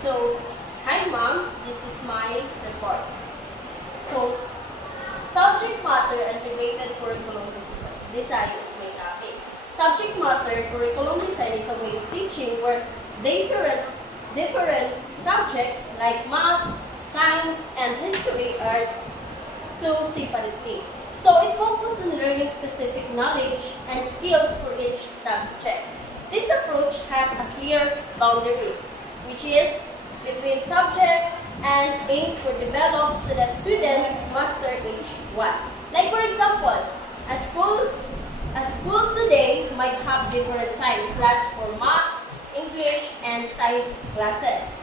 So, hi ma'am, this is my report. So, subject matter integrated curriculum design is my topic. Subject matter curriculum design is a way of teaching where different subjects like math, science, and history are taught separately. So it focuses on learning specific knowledge and skills for each subject. This approach has a clear boundaries, which is between subjects and aims for develop so that students master each one. Like for example, a school today might have different time slots for math, English, and science classes.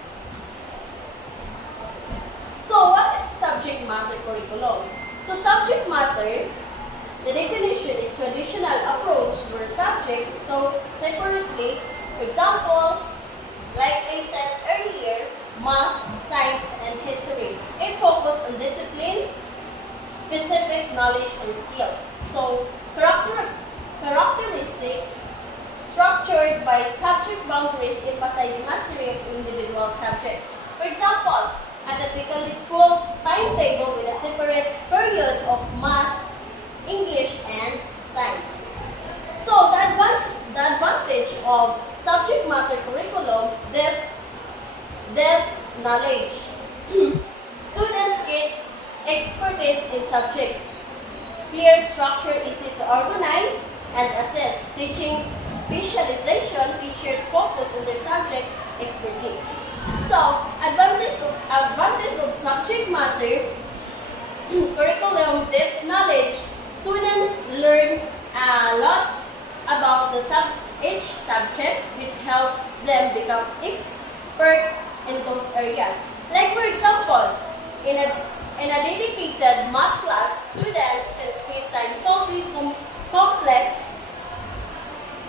So what is subject matter curriculum? So subject matter, the definition is traditional approach where subject taught separately. For example, like I said earlier, math, science, and history. It focuses on discipline, specific knowledge, and skills. So characteristic, structured by subject boundaries, emphasize mastery of individual subject. For example, a typical school timetable with a separate period of math, English, and science. So the advantage of subject matter curriculum, depth knowledge. Students get expertise in subject, clear structure, easy to organize and assess. Teaching specialization, teachers focus on their subject's expertise. So, advantage of subject matter curriculum, depth knowledge. Students learn a lot about each subject, which helps them become experts in those areas. Like for example, in a dedicated math class, students can spend time solving complex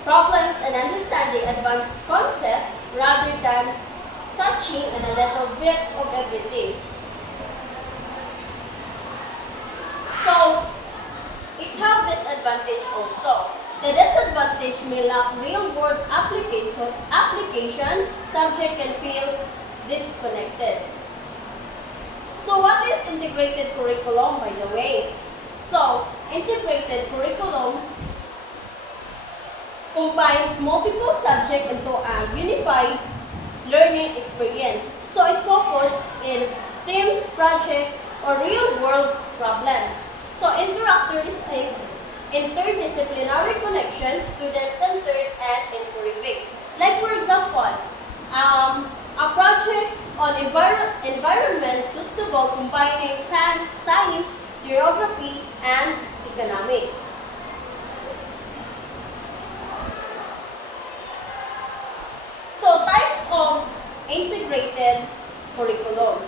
problems and understanding advanced concepts rather than touching on a little bit of everything. So, it has disadvantage also. The disadvantage may lack real-world application, subject can feel disconnected. So what is integrated curriculum, by the way? So, integrated curriculum combines multiple subjects into a unified learning experience. So it focuses in themes, project, or real-world problems. So interdisciplinary connections, student-centered, and inquiry-based. Like for example, a project on environment sustainable combining science, geography, and economics. So types of integrated curriculum.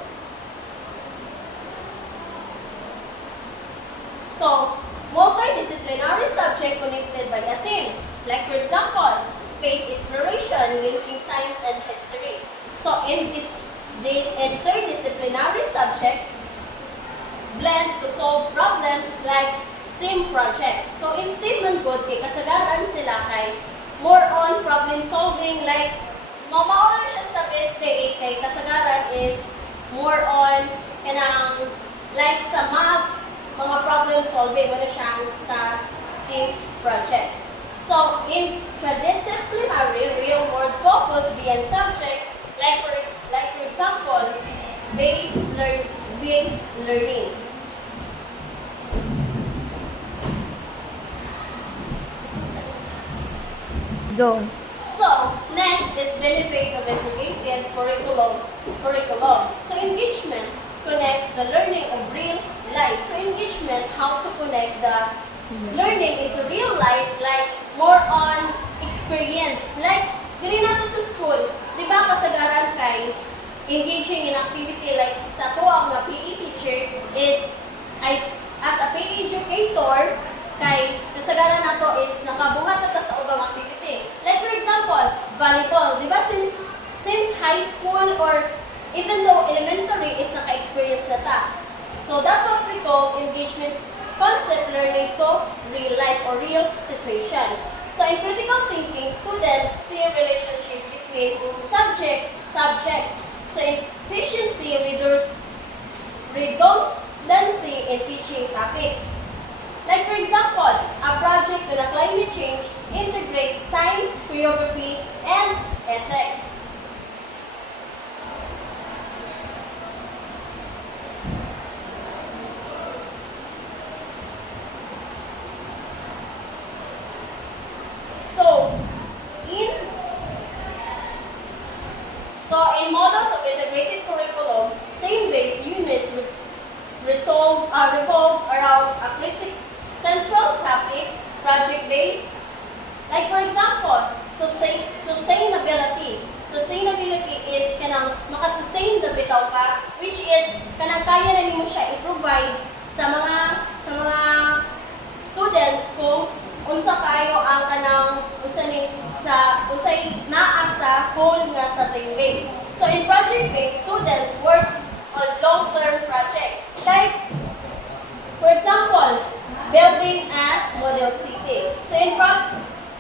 So, multidisciplinary subject connected by a theme. Like for example, space exploration linking science and history. So, in the interdisciplinary subject blend to solve problems like STEAM projects. So, in STEAM man good kay kasagaran sila kay more on problem solving like mamauna siya sa BSBA kay kasagaran is more on kanang like sa math, mga problem solving mo na siya sa STEAM projects. So, in interdisciplinary, real-world focus beyond subject, like for example, based learning. Go. So, next is benefit of integrated curriculum. So, engagement, connect the learning of real life. So, engagement, how to connect the learning into real life, like more on experience. Like, dili nato sa school, di ba kasagaran kay engaging in activity like sa tuwag na PE teacher is as a PE educator, kay kasagaran nato is nakabuhat na sa ubang activity. Like for example, volleyball, di ba since high school or even though elementary is naka-experience na ta. So that's what we call engagement concept learning to real life or real situations. So in critical thinking, students see a relationship between subjects. So in models of integrated curriculum, theme-based units revolve around a critical central topic, project-based. Like for example, sustainability. Sustainability is kanang makasustain the bitaw ka, which is kanang kaya na nimo siya i-provide sa mga students kung unsa kayo ang kanang unsay naa sa whole nga sa theme based. So in project based, students work on long-term project. Like for example, building a model city. So in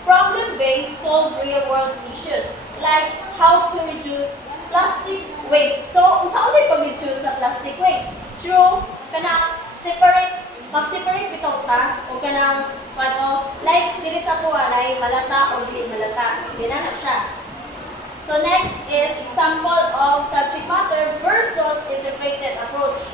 problem-based, solve real-world issues like how to reduce plastic waste. So, unsa ulit pag-reduce sa plastic waste? Through kanang mag-separate bitaw ta o kanang like diri sa tuwa lay malata o dili malata. Sina na siya. So next is example of subject matter versus integrated approach.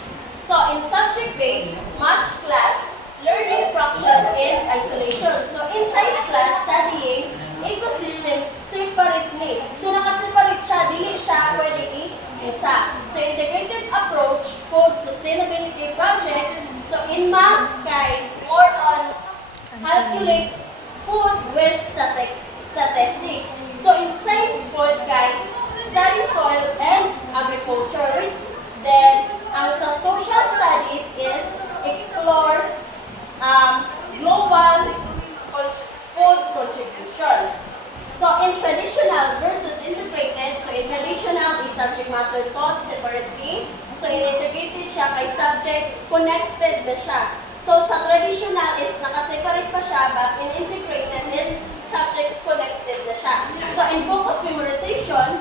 So in subject-based, match class, learning fraction in isolation. So in science class, studying ecosystems separately. So nakaseparate siya, dili siya pwede i-isa. So integrated approach, food sustainability project. So in math, kay more on calculate food waste statistics. So in science food, kay study soil and agriculture. Then ang sa social studies is explore global food contribution. So in traditional versus integrated, so in traditional is subject matter taught separately. So in integrated siya kay subject connected na siya. So sa traditional is nakaseparate pa siya, but in integrated is subjects connected na siya. So in focus memorization,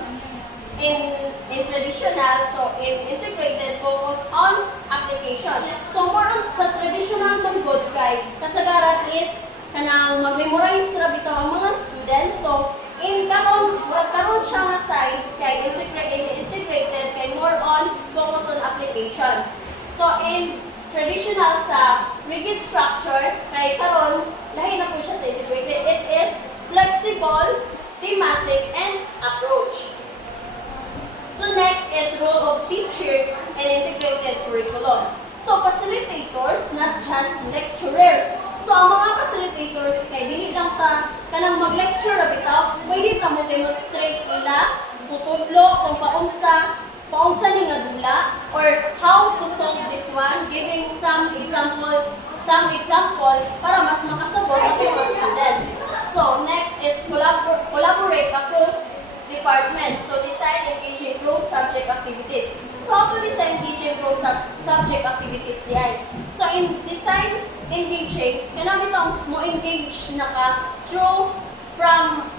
in traditional, so in integrated, focus on application. So more on sa traditional ng good kay kasagaran is kanang mag-memorize ra bitaw ang mga students. So in karon siya nga side kay integrated kay more on focus on applications. So in traditional sa rigid structure kay karon lahi na po siya sa integrated. It is flexible, thematic, and approach. So next is role of teachers and integrated curriculum. So facilitators, not just lecturers. So ang mga facilitators kay dili lang ta kanang mag-lecture ra bitaw, pwede ta mo demonstrate ila tutudlo kung paunsa ni nga dula or how to solve this one, giving some example para mas makasabot ang mga students. So next is collaborate across departments. So design engaging cross-subject activities. So how to design engaging cross-subject activities diyan? So in design engaging, kailangan ito mo engage na ka through from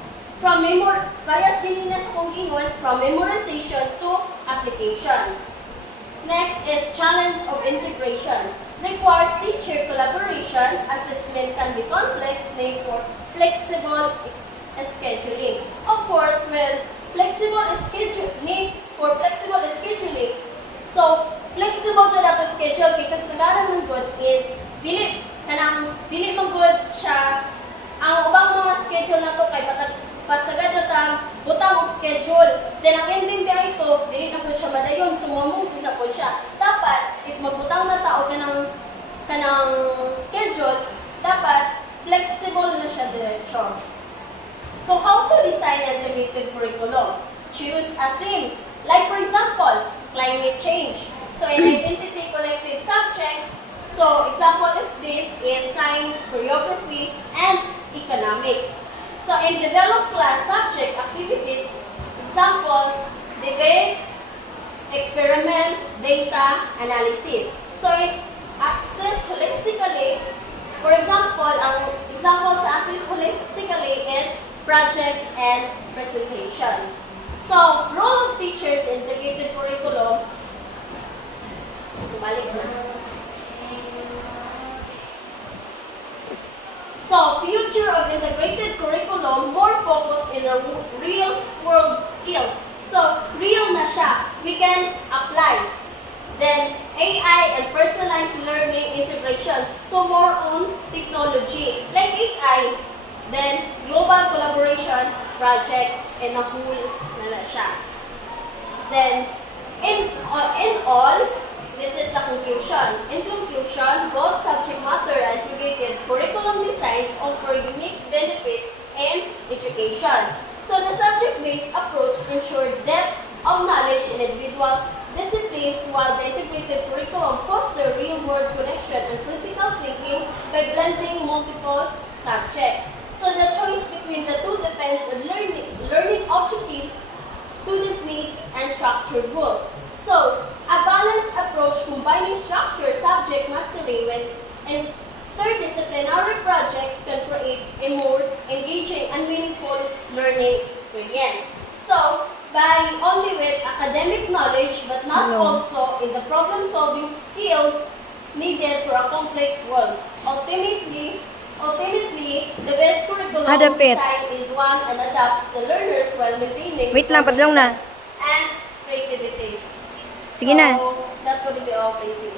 various dininas kong ingon, from memorization to application. Next is challenge of integration. Requires teacher collaboration. Assessment can be complex, need for flexible scheduling. Of course, need for flexible scheduling. So, flexible siya dapat schedule kay kasagaran ng good is dili man good siya. Ang ubang mga schedule na to kay pasagad na ta butang og schedule. Then ang ending di ito, dili na po siya madayon, so mamove na po siya. Dapat if magbutang na ta og kanang schedule, dapat flexible na siya diretso. So how to design integrated curriculum? Choose a theme. Like for example, climate change. So in identity connected subject, so example of this is science, choreography, and economics. So in developed class subject activities, example, debates, experiments, data, analysis. So in access holistically, for example, ang example sa access holistically is projects and presentation. So, role of teachers in integrated curriculum, balik na. So, future of integrated curriculum, more focused in the real world skills. So, real na siya. We can apply. Then, AI and personalized learning integration. So, more on technology. Like AI. Then, global collaboration projects and a whole na siya. Then, in all, this is the conclusion. In conclusion, both subject matter and integrated curriculum designs offer unique benefits in education. So the subject-based approach ensures depth of knowledge in individual disciplines, while the integrated curriculum fosters real-world connection and critical thinking by blending multiple subjects. So the choice between the two depends on learning objectives, student needs, and structured goals. So, a balanced approach combining structure, subject mastery, with interdisciplinary projects can create a more engaging and meaningful learning experience. So, by only with academic knowledge, but not also in the problem-solving skills needed for a complex world. Ultimately, the best curriculum design is one and adapts the learners while maintaining Wait lang, padlong na. and creativity. Sige na. So, that would be all. Thank you.